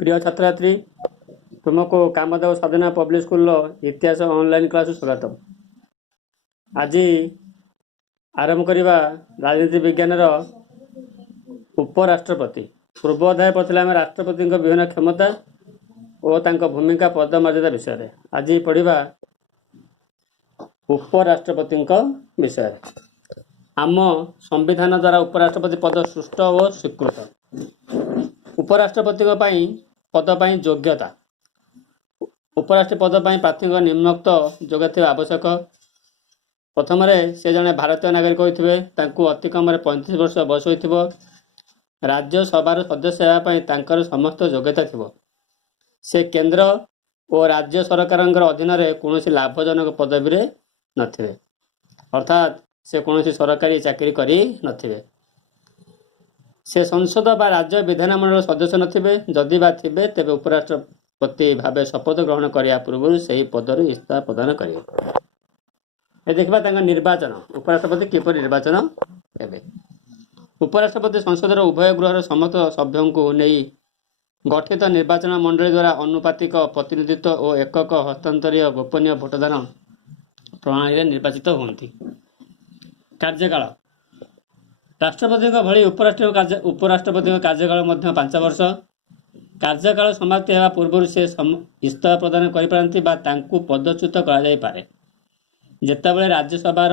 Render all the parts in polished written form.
प्रिय छात्र छात्री, तुमको कामदेव साधना पब्लिक स्कूल इतिहास ऑनलाइन क्लास स्वागत। आज आरंभ करवा राजनीति विज्ञान उपराष्ट्रपति। पूर्व अध्याय पढ़ते आम राष्ट्रपति विभिन्न क्षमता और तांको भूमिका पद मर्यादा विषय। आज पढ़ा उपराष्ट्रपति विषय। आम संविधान द्वारा उपराष्ट्रपति पद सृष्ट और स्वीकृत। उपराष्ट्रपति पद पर योग्यता। उपराष्ट्रपति पद पर प्रार्थी निम्नोक्त योग्यता थिबा आवश्यक। प्रथम से जड़े भारतीय नागरिक होते, अति कम 35 वर्ष बयस हो, राज्यसभार सदस्य होगापी समस्त योग्यता थी। से केंद्र और राज्य सरकार अधीन कौन लाभजनक पदवी नथिबे, अर्थात से कौन सरकारी चाकरी करी नथिबे। से संसद बा राज्य विधानमंडल सदस्य नथिबे। जदि बा थिबे तेबे उपराष्ट्रपति भावे शपथ ग्रहण करिया पूर्व से पदर इस्तीफा प्रदान करेंगे। देखा निर्वाचन, उपराष्ट्रपति किपर निर्वाचन हेबे। उपराष्ट्रपति संसदर उभय गृहर समस्त सभ्यों को नहीं गठित निर्वाचन मंडली द्वारा अनुपातिक प्रतिनिधित्व और एकक हस्तांतरीय गोपनीय भोटदान प्रणाली निर्वाचित होती। कार्यकाल। राष्ट्रपति भली उपराष्ट्रपति कार्यकाल 5 वर्ष। कार्यकाल समाप्ति होगा पूर्व से इस्तीफा प्रदान कर पदच्युत कर जितेबाला राज्यसभार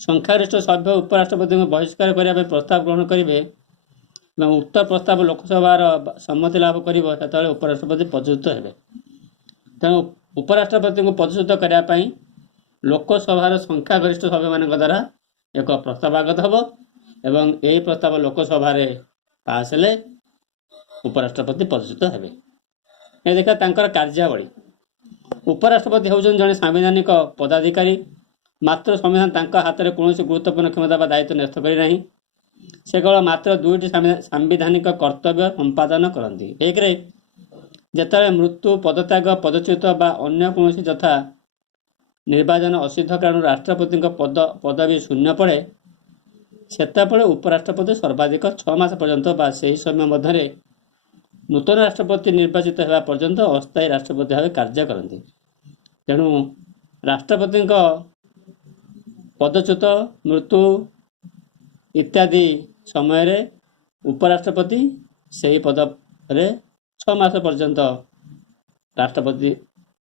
संख्यागरिष्ठ सभ्य उपराष्ट्रपति बहिष्कार करने प्रस्ताव ग्रहण करेंगे, उक्त प्रस्ताव लोकसभार सम्मति लाभ कर उपराष्ट्रपति पदच्युत हेबे। तेणु उपराष्ट्रपति को पदच्युत करने लोकसभार संख्यागरिष्ठ सभ्य मान द्वारा एक प्रस्ताव आगत हो एवं यही प्रस्ताव लोकसभा पास हेले उपराष्ट्रपति पदच्युत हेबे। देखा कार्यावली। उपराष्ट्रपति होउछन जने संवैधानिक पदाधिकारी। मात्र संविधान तांका हाथ में कौन गुरुत्वपूर्ण क्षमता व दायित्व न्यस्त करी नहीं। से केवल मात्र 2टी सांविधानिक कर्तव्य संपादन करती। एक जेतबेले मृत्यु, पदत्याग, पदच्युत बा अन्य कौन यथा निर्वाचन असिद्ध कारण राष्ट्रपति पदवी शून्य पड़े, सेतेबेले उपराष्ट्रपति सर्वाधिक 6 मास पर्यंत बा से समय मध्य नूतन राष्ट्रपति निर्वाचित होगा पर्यंत अस्थायी राष्ट्रपति भाव कार्य करती। तेणु राष्ट्रपति पदच्युत, मृत्यु इत्यादि समय उपराष्ट्रपति से पद 6 मास पर्यंत राष्ट्रपति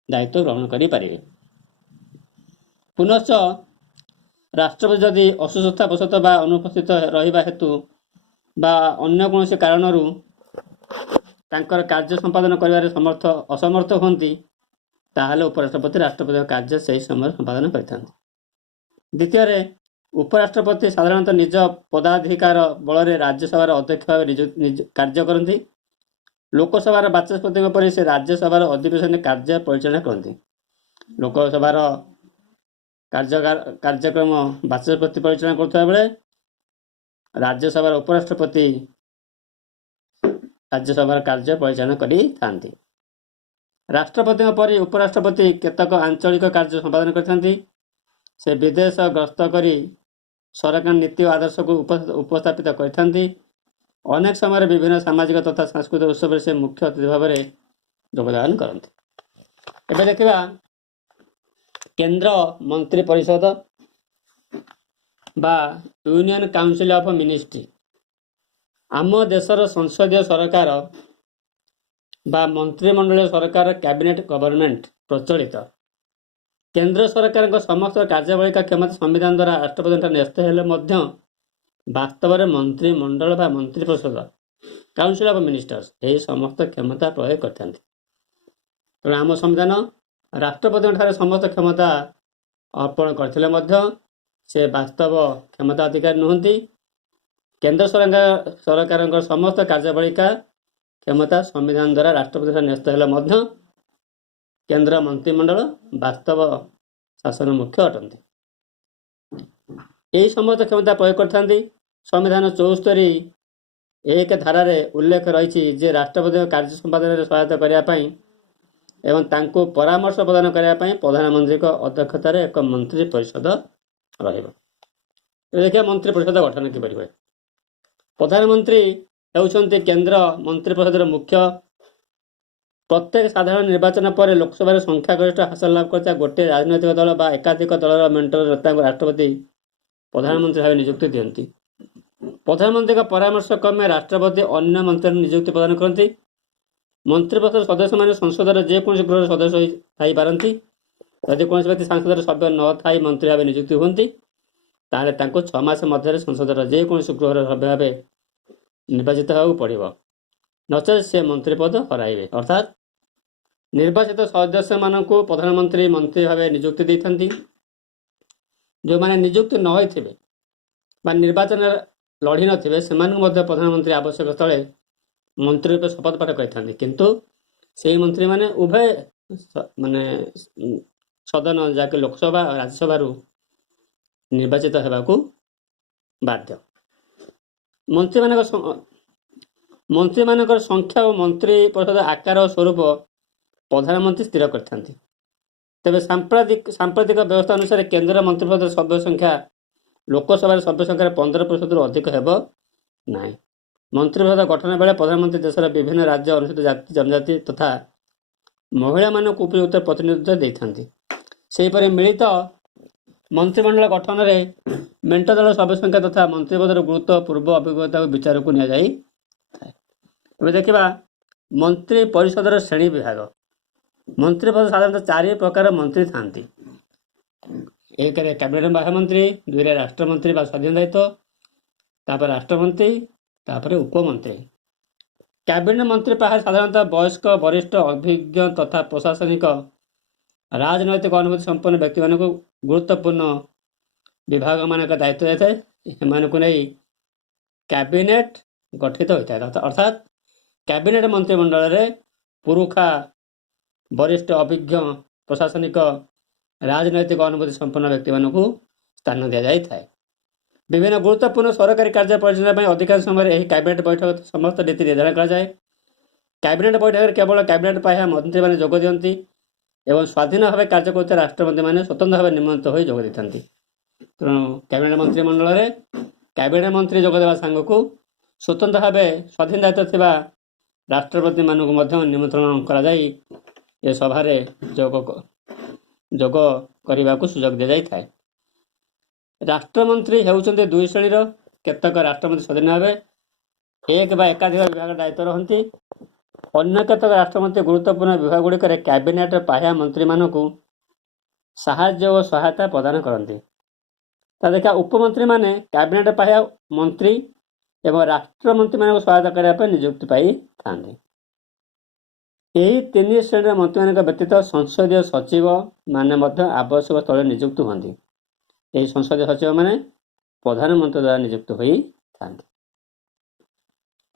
दायित्व ग्रहण करें। पुनश्च राष्ट्रपति जदि असुस्थतावशतः बा अनुपस्थित रहिबा हेतु बा अन्य कौन कारणरू तांकर कार्य संपादन करिवारे असमर्थ होती, ताहले उपराष्ट्रपति राष्ट्रपति कार्य से समय संपादन करथांती। द्वितीय, उपराष्ट्रपति साधारणतः निज पदाधिकार बल राज्यसभार अध्यक्ष भाव कार्य करती। लोकसभार बाचस्पति पर से राज्यसभार अधिवेशन कार्य परिचालना करती। लोकसभार कार्यक्रम बाचस्पति परिचालना करता बेले राज्यसभार उपराष्ट्रपति राज्यसभार कार्य परिचालना करी। राष्ट्रपति पर उपराष्ट्रपति केतक आंचलिक कार्य संपादन करथांती। से विदेश गस्त करी सरकार नीति और आदर्श को उपस्थापित करथांती। अनेक समय विभिन्न सामाजिक तथा सांस्कृतिक उत्सव से मुख्य अतिथि भाव में योगदान करती। एबे देखिबा केंद्र मंत्री परिषद बा यूनियन काउंसिल ऑफ मिनिस्ट्री। आम देशर संसदीय सरकार बा मंत्रिमंडल सरकार कैबिनेट गवर्नमेंट प्रचलित। केंद्र सरकार समस्त कार्यवलिका क्षमता संविधान द्वारा राष्ट्रपति न्यस्त हेले मध्य वास्तव में मंत्रिमंडल बा मंत्री परिषद काउंसिल ऑफ मिनिस्टर्स यही समस्त क्षमता प्रयोग करते। तेणु आम संविधान राष्ट्रपति समस्त क्षमता अर्पण करते से वास्तव क्षमता अधिकारी नुहति। केंद्र सरकार समस्त कार्यवलिका क्षमता संविधान द्वारा राष्ट्रपति न्यस्त हेले केंद्र मंत्रिमंडल वास्तव शासन मुख्य अटंती। यही समस्त क्षमता प्रयोग करते। संविधान 74(1) धारा उल्लेख रही जे राष्ट्रपति कार्य संपादन सहायता करने एवं तांको परामर्श प्रदान करने प्रधानमंत्री अध्यक्षतार एक मंत्री परिषद रहिबो। देखिए मंत्री परिषद गठन किपर। प्रधानमंत्री होउछन्ते केंद्र मंत्री परिषदर मुख्य ପ୍ରତ୍ୟେକ ସାଧାରଣ ନିର୍ବାଚନ ପରେ ଲୋକସଭାରେ ସଂଖ୍ୟାଗରିଷ୍ଠ ହାସଲ ଲାଭ କରିଥିବା ଗୋଟିଏ ରାଜନୈତିକ ଦଳ ବା ଏକାଧିକ ଦଳର ମେଣ୍ଟର ନେତାଙ୍କୁ ରାଷ୍ଟ୍ରପତି ପ୍ରଧାନମନ୍ତ୍ରୀ ଭାବେ ନିଯୁକ୍ତି ଦିଅନ୍ତି। ପ୍ରଧାନମନ୍ତ୍ରୀଙ୍କ ପରାମର୍ଶ କ୍ରମେ ରାଷ୍ଟ୍ରପତି ଅନ୍ୟ ମନ୍ତ୍ରୀଙ୍କୁ ନିଯୁକ୍ତି ପ୍ରଦାନ କରନ୍ତି। ମନ୍ତ୍ରିପରିଷଦ ସଦସ୍ୟମାନେ ସଂସଦର ଯେକୌଣସି ଗୃହର ସଦସ୍ୟ ଥାଇପାରନ୍ତି। ଯଦି କୌଣସି ବ୍ୟକ୍ତି ସଂସଦର ସଭ୍ୟ ନ ଥାଇ ମନ୍ତ୍ରୀ ଭାବେ ନିଯୁକ୍ତି ହୁଅନ୍ତି, ତାହେଲେ ତାଙ୍କୁ 6 ମାସ ମଧ୍ୟରେ ସଂସଦର ଯେକୌଣସି ଗୃହର ସଭ୍ୟ ଭାବେ ନିର୍ବାଚିତ ହେବାକୁ ପଡ଼ିବ, ନଚେତ୍ ସେ ମନ୍ତ୍ରୀ ପଦ ହରାଇବେ। ଅର୍ଥାତ୍ ନିର୍ବାଚିତ ସଦସ୍ୟମାନଙ୍କୁ ପ୍ରଧାନମନ୍ତ୍ରୀ ମନ୍ତ୍ରୀ ଭାବେ ନିଯୁକ୍ତି ଦେଇଥାନ୍ତି। ଯେଉଁମାନେ ନିଯୁକ୍ତି ନ ହୋଇଥିବେ ବା ନିର୍ବାଚନରେ ଲଢ଼ି ନଥିବେ, ସେମାନଙ୍କୁ ମଧ୍ୟ ପ୍ରଧାନମନ୍ତ୍ରୀ ଆବଶ୍ୟକ ସ୍ଥଳେ ମନ୍ତ୍ରୀ ରୂପେ ଶପଥ ପାଠ କରିଥାନ୍ତି। କିନ୍ତୁ ସେହି ମନ୍ତ୍ରୀମାନେ ଉଭୟ ସଦନ ଯାହାକି ଲୋକସଭା ଓ ରାଜ୍ୟସଭାରୁ ନିର୍ବାଚିତ ହେବାକୁ ବାଧ୍ୟ। ମନ୍ତ୍ରୀମାନଙ୍କର ସଂଖ୍ୟା ଓ ମନ୍ତ୍ରୀ ପରିଷଦ ଆକାର ଓ ସ୍ୱରୂପ ପ୍ରଧାନମନ୍ତ୍ରୀ ସ୍ଥିର କରିଥାନ୍ତି। ତେବେ ସାମ୍ପ୍ରତିକ ବ୍ୟବସ୍ଥା ଅନୁସାରେ କେନ୍ଦ୍ର ମନ୍ତ୍ରିପରିଷଦର ସଭ୍ୟ ସଂଖ୍ୟା ଲୋକସଭାର ସଭ୍ୟ ସଂଖ୍ୟାର 15%ରୁ ଅଧିକ ହେବ ନାହିଁ। ମନ୍ତ୍ରିପରିଷଦ ଗଠନ ବେଳେ ପ୍ରଧାନମନ୍ତ୍ରୀ ଦେଶର ବିଭିନ୍ନ ରାଜ୍ୟ, ଅନୁସୂଚିତ ଜାତି, ଜନଜାତି ତଥା ମହିଳାମାନଙ୍କୁ ଉପଯୁକ୍ତ ପ୍ରତିନିଧିତ୍ୱ ଦେଇଥାନ୍ତି। ସେହିପରି ମିଳିତ ମନ୍ତ୍ରିମଣ୍ଡଳ ଗଠନରେ ମେଣ୍ଟ ଦଳ ସଭ୍ୟ ସଂଖ୍ୟା ତଥା ମନ୍ତ୍ରିପଦର ଗୁରୁତ୍ୱ ପୂର୍ବ ଅଭିଜ୍ଞତାକୁ ବିଚାରକୁ ନିଆଯାଇଥାଏ। ଏବେ ଦେଖିବା ମନ୍ତ୍ରୀ ପରିଷଦର ଶ୍ରେଣୀ ବିଭାଗ। ମନ୍ତ୍ରିପଦ ସାଧାରଣତଃ 4 ପ୍ରକାର ମନ୍ତ୍ରୀ ଥାନ୍ତି। 1ରେ କ୍ୟାବିନେଟ୍ ମହାମନ୍ତ୍ରୀ, 2ରେ ରାଷ୍ଟ୍ରମନ୍ତ୍ରୀ ବା ସ୍ୱାଧୀନ ଦାୟିତ୍ୱ, ତାପରେ ରାଷ୍ଟ୍ରମନ୍ତ୍ରୀ, ତାପରେ ଉପମନ୍ତ୍ରୀ। କ୍ୟାବିନେଟ୍ ମନ୍ତ୍ରୀ ପାଖରେ ସାଧାରଣତଃ ବୟସ୍କ, ବରିଷ୍ଠ, ଅଭିଜ୍ଞ ତଥା ପ୍ରଶାସନିକ ରାଜନୈତିକ ଅନୁଭୂତି ସମ୍ପନ୍ନ ବ୍ୟକ୍ତିମାନଙ୍କୁ ଗୁରୁତ୍ୱପୂର୍ଣ୍ଣ ବିଭାଗମାନଙ୍କ ଦାୟିତ୍ୱ ଦିଆଯାଇଥାଏ। ଏମାନଙ୍କୁ ନେଇ କ୍ୟାବିନେଟ୍ ଗଠିତ ହୋଇଥାଏ। ଅର୍ଥାତ୍ କ୍ୟାବିନେଟ୍ ମନ୍ତ୍ରିମଣ୍ଡଳରେ ପୁରୁଖା, ବରିଷ୍ଠ, ଅଭିଜ୍ଞ, ପ୍ରଶାସନିକ ରାଜନୈତିକ ଅନୁଭୂତି ସମ୍ପନ୍ନ ବ୍ୟକ୍ତିମାନଙ୍କୁ ସ୍ଥାନ ଦିଆଯାଇଥାଏ। ବିଭିନ୍ନ ଗୁରୁତ୍ୱପୂର୍ଣ୍ଣ ସରକାରୀ କାର୍ଯ୍ୟ ପରିଚାଳନା ପାଇଁ ଅଧିକାଂଶ ସମୟରେ ଏହି କ୍ୟାବିନେଟ୍ ବୈଠକ ସମସ୍ତ ନୀତି ନିର୍ଦ୍ଧାରଣ କରାଯାଏ। କ୍ୟାବିନେଟ୍ ବୈଠକରେ କେବଳ କ୍ୟାବିନେଟ୍ ପାହ୍ୟା ମନ୍ତ୍ରୀମାନେ ଯୋଗ ଦିଅନ୍ତି ଏବଂ ସ୍ୱାଧୀନ ଭାବେ କାର୍ଯ୍ୟ କରୁଥିବା ରାଷ୍ଟ୍ରମନ୍ତ୍ରୀମାନେ ସ୍ୱତନ୍ତ୍ର ଭାବେ ନିମନ୍ତ୍ରିତ ହୋଇ ଯୋଗ ଦେଇଥାନ୍ତି। ତେଣୁ କ୍ୟାବିନେଟ୍ ମନ୍ତ୍ରିମଣ୍ଡଳରେ କ୍ୟାବିନେଟ୍ ମନ୍ତ୍ରୀ ଯୋଗ ଦେବା ସାଙ୍ଗକୁ ସ୍ୱତନ୍ତ୍ର ଭାବେ ସ୍ୱାଧୀନ ଦାୟିତ୍ୱ ଥିବା ରାଷ୍ଟ୍ରପତିମାନଙ୍କୁ ମଧ୍ୟ ନିମନ୍ତ୍ରଣ କରାଯାଇ ଏ ସଭାରେ ଯୋଗ କରିବାକୁ ସୁଯୋଗ ଦିଆଯାଇଥାଏ। ରାଷ୍ଟ୍ରମନ୍ତ୍ରୀ ହେଉଛନ୍ତି 2 ଶ୍ରେଣୀର। କେତେକ ରାଷ୍ଟ୍ରମନ୍ତ୍ରୀ ସ୍ୱାଧୀନ ଭାବେ 1 ବା ଏକାଧିକ ବିଭାଗ ଦାୟିତ୍ୱ ରହନ୍ତି। ଅନ୍ୟ କେତେକ ରାଷ୍ଟ୍ରମନ୍ତ୍ରୀ ଗୁରୁତ୍ୱପୂର୍ଣ୍ଣ ବିଭାଗଗୁଡ଼ିକରେ କ୍ୟାବିନେଟ୍ ପାହ୍ୟା ମନ୍ତ୍ରୀମାନଙ୍କୁ ସାହାଯ୍ୟ ଓ ସହାୟତା ପ୍ରଦାନ କରନ୍ତି। ତା ଦେଖିବା ଉପମନ୍ତ୍ରୀମାନେ କ୍ୟାବିନେଟ୍ ପାହ୍ୟା ମନ୍ତ୍ରୀ ଏବଂ ରାଷ୍ଟ୍ରମନ୍ତ୍ରୀମାନଙ୍କୁ ସହାୟତା କରିବା ପାଇଁ ନିଯୁକ୍ତି ପାଇଥାନ୍ତି। ଏହି 3 ଶ୍ରେଣୀର ମନ୍ତ୍ରୀମାନଙ୍କ ବ୍ୟତୀତ ସଂସଦୀୟ ସଚିବ ମାନେ ମଧ୍ୟ ଆବଶ୍ୟକ ସ୍ଥଳରେ ନିଯୁକ୍ତ ହୁଅନ୍ତି। ଏହି ସଂସଦୀୟ ସଚିବମାନେ ପ୍ରଧାନମନ୍ତ୍ରୀ ଦ୍ୱାରା ନିଯୁକ୍ତ ହୋଇଥାନ୍ତି।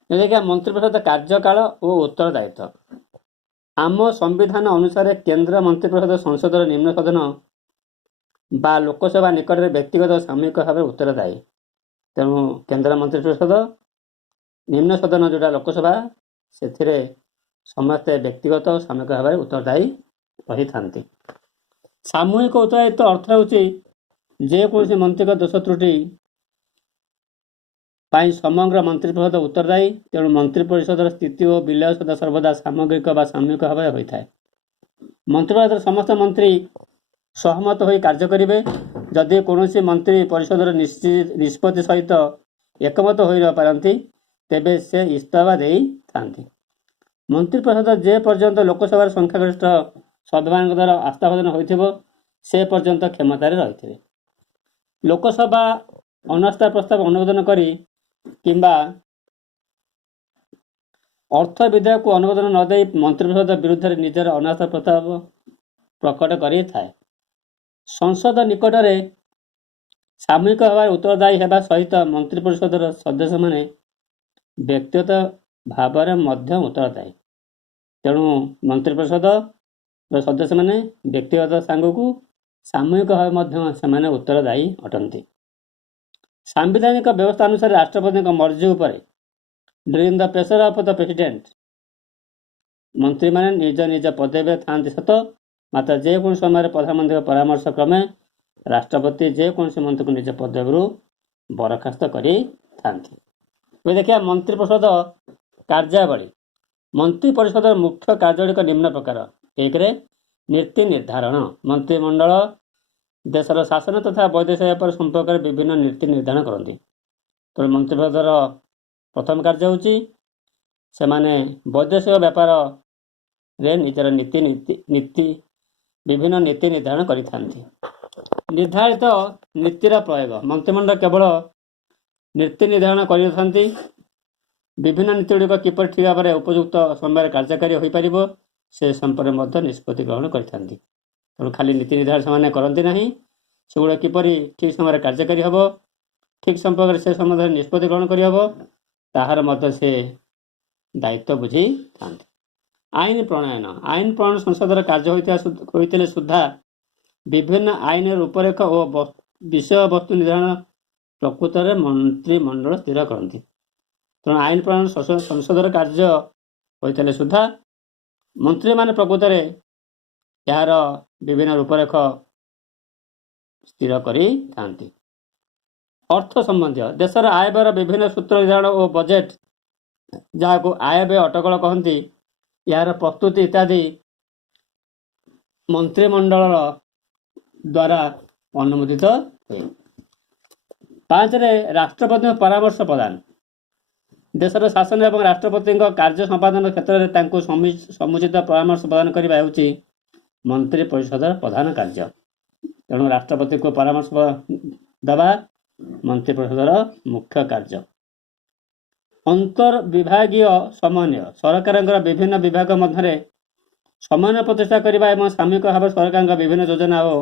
ଦେଖିବା ମନ୍ତ୍ରିପରିଷଦ କାର୍ଯ୍ୟକାଳ ଓ ଉତ୍ତରଦାୟିତ୍ୱ। ଆମ ସମ୍ବିଧାନ ଅନୁସାରେ କେନ୍ଦ୍ର ମନ୍ତ୍ରିପରିଷଦ ସଂସଦର ନିମ୍ନ ସଦନ ବା ଲୋକସଭା ନିକଟରେ ବ୍ୟକ୍ତିଗତ ସାମୂହିକ ଭାବେ ଉତ୍ତରଦାୟୀ। ତେଣୁ କେନ୍ଦ୍ର ମନ୍ତ୍ରିପରିଷଦ, ନିମ୍ନ ସଦନ ଯେଉଁଟା ଲୋକସଭା, ସେଥିରେ ସମସ୍ତେ ବ୍ୟକ୍ତିଗତ ସାମୂହିକ ଭାବରେ ଉତ୍ତରଦାୟୀ ରହିଥାନ୍ତି। ସାମୂହିକ ଉତ୍ତରଦାୟିତ୍ୱ ଅର୍ଥ ହେଉଛି ଯେକୌଣସି ମନ୍ତ୍ରୀଙ୍କ ଦୋଷ ତ୍ରୁଟି ପାଇଁ ସମଗ୍ର ମନ୍ତ୍ରିପରିଷଦ ଉତ୍ତରଦାୟୀ। ତେଣୁ ମନ୍ତ୍ରିପରିଷଦର ସ୍ଥିତି ଓ ବିଲୟ ସଦାସର୍ବଦା ସାମଗ୍ରିକ ବା ସାମୂହିକ ଭାବରେ ହୋଇଥାଏ। ମନ୍ତ୍ରିପରିଷଦର ସମସ୍ତ ମନ୍ତ୍ରୀ ସହମତ ହୋଇ କାର୍ଯ୍ୟ କରିବେ। ଯଦି କୌଣସି ମନ୍ତ୍ରୀ ପରିଷଦର ନିଷ୍ପତ୍ତି ସହିତ ଏକମତ ହୋଇ ନପାରନ୍ତି, ତେବେ ସେ ଇସ୍ତଫା ଦେଇଥାନ୍ତି। ମନ୍ତ୍ରିପରିଷଦ ଯେ ପର୍ଯ୍ୟନ୍ତ ଲୋକସଭାର ସଂଖ୍ୟାଗରିଷ୍ଠ ସଭ୍ୟମାନଙ୍କ ଦ୍ୱାରା ଆସ୍ଥାଭାଜନ ହୋଇଥିବ, ସେ ପର୍ଯ୍ୟନ୍ତ କ୍ଷମତାରେ ରହିଥିବେ। ଲୋକସଭା ଅନାସ୍ଥା ପ୍ରସ୍ତାବ ଅନୁମୋଦନ କରି କିମ୍ବା ଅର୍ଥ ବିଧେୟକକୁ ଅନୁମୋଦନ ନ ଦେଇ ମନ୍ତ୍ରିପରିଷଦ ବିରୁଦ୍ଧରେ ନିଜର ଅନାସ୍ଥା ପ୍ରସ୍ତାବ ପ୍ରକଟ କରିଥାଏ। ସଂସଦ ନିକଟରେ ସାମୂହିକ ଭାବରେ ଉତ୍ତରଦାୟୀ ହେବା ସହିତ ମନ୍ତ୍ରିପରିଷଦର ସଦସ୍ୟମାନେ ବ୍ୟକ୍ତିଗତ ଭାବରେ ମଧ୍ୟ ଉତ୍ତରଦାୟୀ। ତେଣୁ ମନ୍ତ୍ରିପରିଷଦର ସଦସ୍ୟମାନେ ବ୍ୟକ୍ତିଗତ ସାଙ୍ଗକୁ ସାମୂହିକ ଭାବେ ମଧ୍ୟ ସେମାନେ ଉତ୍ତରଦାୟୀ ଅଟନ୍ତି। ସାମ୍ବିଧାନିକ ବ୍ୟବସ୍ଥା ଅନୁସାରେ ରାଷ୍ଟ୍ରପତିଙ୍କ ମର୍ଜି ଉପରେ during the pressure of the president ମନ୍ତ୍ରୀମାନେ ନିଜ ନିଜ ପଦବୀରେ ଥାନ୍ତି ସତ, ମାତ୍ର ଯେକୌଣସି ସମୟରେ ପ୍ରଧାନମନ୍ତ୍ରୀଙ୍କ ପରାମର୍ଶ କ୍ରମେ ରାଷ୍ଟ୍ରପତି ଯେକୌଣସି ମନ୍ତ୍ରୀଙ୍କୁ ନିଜ ପଦବୀରୁ ବରଖାସ୍ତ କରିଥାନ୍ତି। ଏବେ ଦେଖିବା ମନ୍ତ୍ରିପରିଷଦ କାର୍ଯ୍ୟାବଳୀ। ମନ୍ତ୍ରୀ ପରିଷଦର ମୁଖ୍ୟ କାର୍ଯ୍ୟଗୁଡ଼ିକ ନିମ୍ନ ପ୍ରକାର। 1ରେ ନୀତି ନିର୍ଦ୍ଧାରଣ। ମନ୍ତ୍ରିମଣ୍ଡଳ ଦେଶର ଶାସନ ତଥା ବୈଦେଶିକ ବ୍ୟାପାର ସମ୍ପର୍କରେ ବିଭିନ୍ନ ନୀତି ନିର୍ଦ୍ଧାରଣ କରନ୍ତି। ତେଣୁ ମନ୍ତ୍ରିପରିଷଦର ପ୍ରଥମ କାର୍ଯ୍ୟ ହେଉଛି ସେମାନେ ବୈଦେଶିକ ବ୍ୟାପାରରେ ନିଜର ବିଭିନ୍ନ ନୀତି ନିର୍ଦ୍ଧାରଣ କରିଥାନ୍ତି। ନିର୍ଦ୍ଧାରିତ ନୀତିର ପ୍ରୟୋଗ। ମନ୍ତ୍ରିମଣ୍ଡଳ କେବଳ ନୀତି ନିର୍ଦ୍ଧାରଣ କରିଥାନ୍ତି। ବିଭିନ୍ନ ନୀତିଗୁଡ଼ିକ କିପରି ଠିକ୍ ଭାବରେ ଉପଯୁକ୍ତ ସମୟରେ କାର୍ଯ୍ୟକାରୀ ହୋଇପାରିବ ସେ ସମ୍ପର୍କରେ ମଧ୍ୟ ନିଷ୍ପତ୍ତି ଗ୍ରହଣ କରିଥାନ୍ତି। ତେଣୁ ଖାଲି ନୀତି ନିର୍ଦ୍ଧାରଣ ସେମାନେ କରନ୍ତି ନାହିଁ, ସେଗୁଡ଼ା କିପରି ଠିକ୍ ସମୟରେ କାର୍ଯ୍ୟକାରୀ ହେବ, ଠିକ୍ ସମ୍ପର୍କରେ ସେ ସମ୍ବନ୍ଧରେ ନିଷ୍ପତ୍ତି ଗ୍ରହଣ କରିହେବ, ତାହାର ମଧ୍ୟ ସେ ଦାୟିତ୍ୱ ବୁଝିଥାନ୍ତି। ଆଇନ ପ୍ରଣୟନ। ଆଇନ ପ୍ରଣୟନ ସଂସଦର କାର୍ଯ୍ୟ ହୋଇଥିଲେ ସୁଦ୍ଧା ବିଭିନ୍ନ ଆଇନର ରୂପରେଖ ଓ ବିଷୟବସ୍ତୁ ନିର୍ଦ୍ଧାରଣ ପ୍ରକୃତରେ ମନ୍ତ୍ରିମଣ୍ଡଳ ସ୍ଥିର କରନ୍ତି। ତେଣୁ ଆଇନ ପ୍ରଣୟନ ସଂସଦର କାର୍ଯ୍ୟ ହୋଇଥିଲେ ସୁଦ୍ଧା ମନ୍ତ୍ରୀମାନେ ପ୍ରକୃତରେ ଏହାର ବିଭିନ୍ନ ରୂପରେଖ ସ୍ଥିର କରିଥାନ୍ତି। ଅର୍ଥ ସମ୍ବନ୍ଧୀୟ। ଦେଶର ଆୟବ୍ୟୟର ବିଭିନ୍ନ ସୂତ୍ର ନିର୍ଦ୍ଧାରଣ ଓ ବଜେଟ୍, ଯାହାକୁ ଆୟବ୍ୟୟ ଅଟକଳ କହନ୍ତି, ଏହାର ପ୍ରସ୍ତୁତି ଇତ୍ୟାଦି ମନ୍ତ୍ରିମଣ୍ଡଳ ଦ୍ୱାରା ଅନୁମୋଦିତ ହୁଏ। 5ରେ ରାଷ୍ଟ୍ରପତିଙ୍କ ପରାମର୍ଶ ପ୍ରଦାନ। ଦେଶର ଶାସନ ଏବଂ ରାଷ୍ଟ୍ରପତିଙ୍କ କାର୍ଯ୍ୟ ସମ୍ପାଦନ କ୍ଷେତ୍ରରେ ତାଙ୍କୁ ସମୁଚିତ ପରାମର୍ଶ ପ୍ରଦାନ କରିବା ହେଉଛି ମନ୍ତ୍ରୀ ପରିଷଦର ପ୍ରଧାନ କାର୍ଯ୍ୟ। ତେଣୁ ରାଷ୍ଟ୍ରପତିଙ୍କୁ ପରାମର୍ଶ ଦେବା ମନ୍ତ୍ରୀ ପରିଷଦର ମୁଖ୍ୟ କାର୍ଯ୍ୟ। ଅନ୍ତର୍ବିଭାଗୀୟ ସମନ୍ୱୟ। ସରକାରଙ୍କର ବିଭିନ୍ନ ବିଭାଗ ମଧ୍ୟରେ ସମନ୍ୱୟ ପ୍ରତିଷ୍ଠା କରିବା ଏବଂ ସାମୂହିକ ଭାବରେ ସରକାରଙ୍କ ବିଭିନ୍ନ ଯୋଜନା ଓ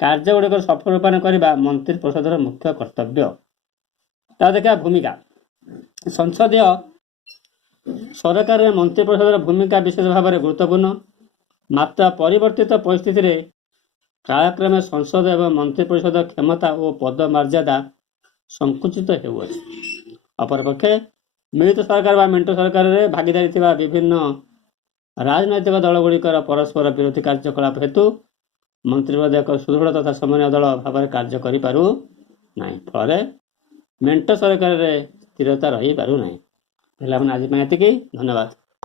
କାର୍ଯ୍ୟଗୁଡ଼ିକର ସଫଳ ରୂପାୟନ କରିବା ମନ୍ତ୍ରୀ ପରିଷଦର ମୁଖ୍ୟ କର୍ତ୍ତବ୍ୟ। ତା ଦେଖିବା ଭୂମିକା। ସଂସଦୀୟ ସରକାରରେ ମନ୍ତ୍ରୀ ପରିଷଦର ଭୂମିକା ବିଶେଷ ଭାବରେ ଗୁରୁତ୍ୱପୂର୍ଣ୍ଣ। ମାତ୍ର ପରିବର୍ତ୍ତିତ ପରିସ୍ଥିତିରେ କାଳକ୍ରମେ ସଂସଦ ଏବଂ ମନ୍ତ୍ରୀ ପରିଷଦ କ୍ଷମତା ଓ ପଦମର୍ଯ୍ୟାଦା ସଂକୁଚିତ ହେଉଅଛି। ଅପରପକ୍ଷେ ମିଳିତ ସରକାର ବା ମେଣ୍ଟ ସରକାରରେ ଭାଗିଦାରୀ ଥିବା ବିଭିନ୍ନ ରାଜନୈତିକ ଦଳଗୁଡ଼ିକର ପରସ୍ପର ବିରୋଧୀ କାର୍ଯ୍ୟକଳାପ ହେତୁ ମନ୍ତ୍ରିପରିଷଦ ଏକ ସୁଦୃଢ଼ ତଥା ସମନ୍ୱୟ ଦଳ ଭାବରେ କାର୍ଯ୍ୟ କରିପାରୁ ନାହିଁ। ଫଳରେ ମେଣ୍ଟ ସରକାରରେ ସ୍ଥିରତା ରହିପାରୁନାହିଁ। ହେଲେ ଆମେ ଆଜି ପାଇଁ ଏତିକି। ଧନ୍ୟବାଦ।